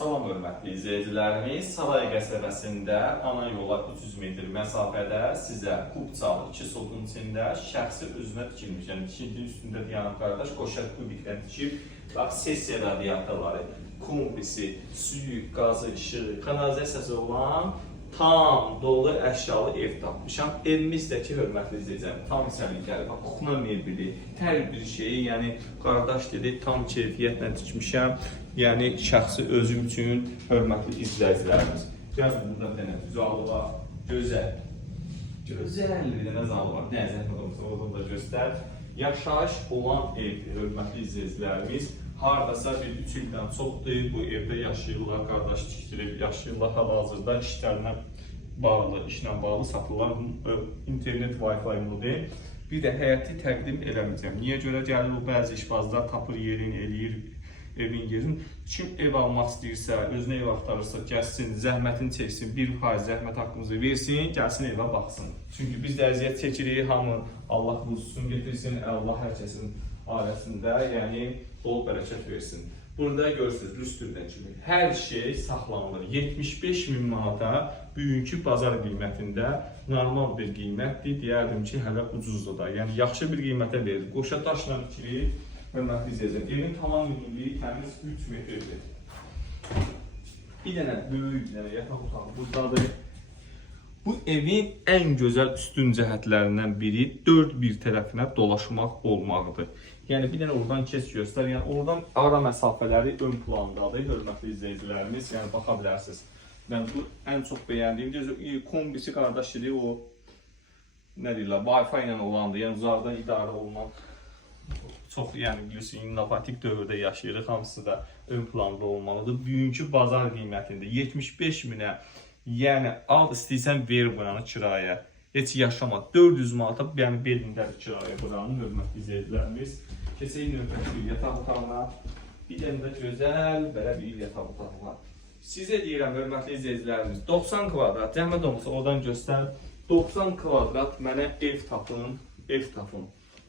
Salam hörmətli izləyicilərimiz, Saray qəsəbəsində ana yola 300 metr məsafədə sizə Kupçalı 2 sotun içində şəxsi özünə tikilmiş, yəni tikintinin üstündə dayanıb qardaş qoşa kubikdən tikib, bax sessiya radiatorları, komplisi, suyu, qazı, işığı, kanalizasiyası olan tam dolu əşyalı ev tapmışam. Evimizdəki hörmətli izləyicilərim, tam səliqəli, bax oxuna mebeli, hər bir şeyi, yəni qardaş dedi, tam keyfiyyətlə tikmişəm. Yəni şəxsi özüm üçün hörmətli izləyicilərimiz. Gəlin burada bir dənə zalı var, gözəl. Gözəl bir dənə zalı var. Nə zəhmət olursa onu da göstər. Yaşayış olan evdir, hörmətli izləyicilərimiz. Hardasa bir 3 ildən çoxdur, bu evdə yaşayırlar, qardaş tikdirib yaşayırlar. Hal-hazırda işlərlə bağlı, işlə bağlı satırlar. İnternet Wi-Fi model. Bir də həyəti təqdim eləməyəcəm. Niyə görə gəlir o bəzi işbazlar tapır yerini, eləyir evin yerini. Kim ev almaq istəyirsə, özünə ev axtarırsa, gəlsin, zəhmətini çəksin, 1% zəhmət haqqımızı versin, gəlsin evə baxsın. Çünki biz də əziyyət çəkirik, hamı Allah qursun getirsin, Allah hər kəsin ailəsində, yəni bol bərəkət versin. Burada görürsünüz, lüstrdən kimi hər şey saxlanılır. 75.000 manata bugünkü bazar qiymətində normal bir qiymətdir. Deyərdim ki, hələ ucuzdur da. Yəni yaxşı bir qiymətə verilir. Qoşa daşla tikilir. Hörmətli izləyicilər, evin tamam ünlüyü təmiz 3 metrdir. Bir dənə böyük bir dənə yataq otağı buradadır. Bu evin ən gözəl üstün cəhətlərindən biri 4 bir tərəfinə dolaşmaq olmaqdır. Yəni bir dənə oradan keç göstər. Yəni oradan ara məsafələri ön plandadır, hörmətli izləyicilərimiz. Yəni baxa bilərsiniz. Mən bu ən çox bəyəndiyim kombisi qardaş dedi, o nə deyirlər, Wi-Fi ilə olandır. Yəni uzaqdan idarə olunan. Çox, yəni bilirsiniz, innovativ dövrdə yaşayırıq, hamısı da ön planda olmalıdır. Bugünkü bazar qiymətində 75 minə, yəni al istəyirsən ver buranı kiraya. Heç yaşama, 400 manata yəni belindədir kiraya buranın, hörmətli izləyicilərimiz. Keçək növbəti bir yataq otağına. Bir dənə də gözəl belə bir yataq otağı var. Sizə deyirəm, hörmətli izləyicilərimiz, 90 kvadrat, zəhmət olmasa oradan göstər, 90 kvadrat mənə ev tapın.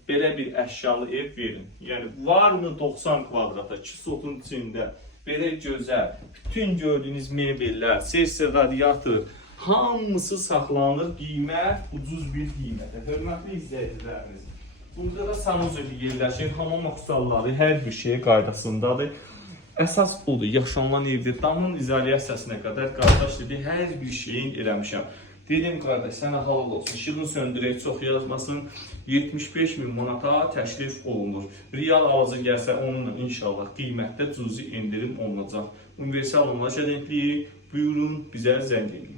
Belə bir əşyalı ev verin. Yəni varmı 90 kvadrata, 2 sotun içində belə gözəl, bütün gördüyünüz mebellər, sessiya radiator, hamısı saxlanır, qiymət ucuz bir qiymətə. Hörmətli izləyicilərimiz, burada da sanuzel yerləşir, hamam oxsalları, hər bir şey qaydasındadır. Əsas odur, yaşanılan evdir, damın izolyasiyasına qədər qardaş dedi, hər bir şeyin eləmişəm. Dedim qardaş, sənə halal olsun, işığını söndürək, çox yazmasın, 75 min manata təklif olunur. Real alıcı gəlsə onunla inşallah qiymətdə cüzi indirim olunacaq. Universal olma şərtliyi, buyurun bizə zəng edin.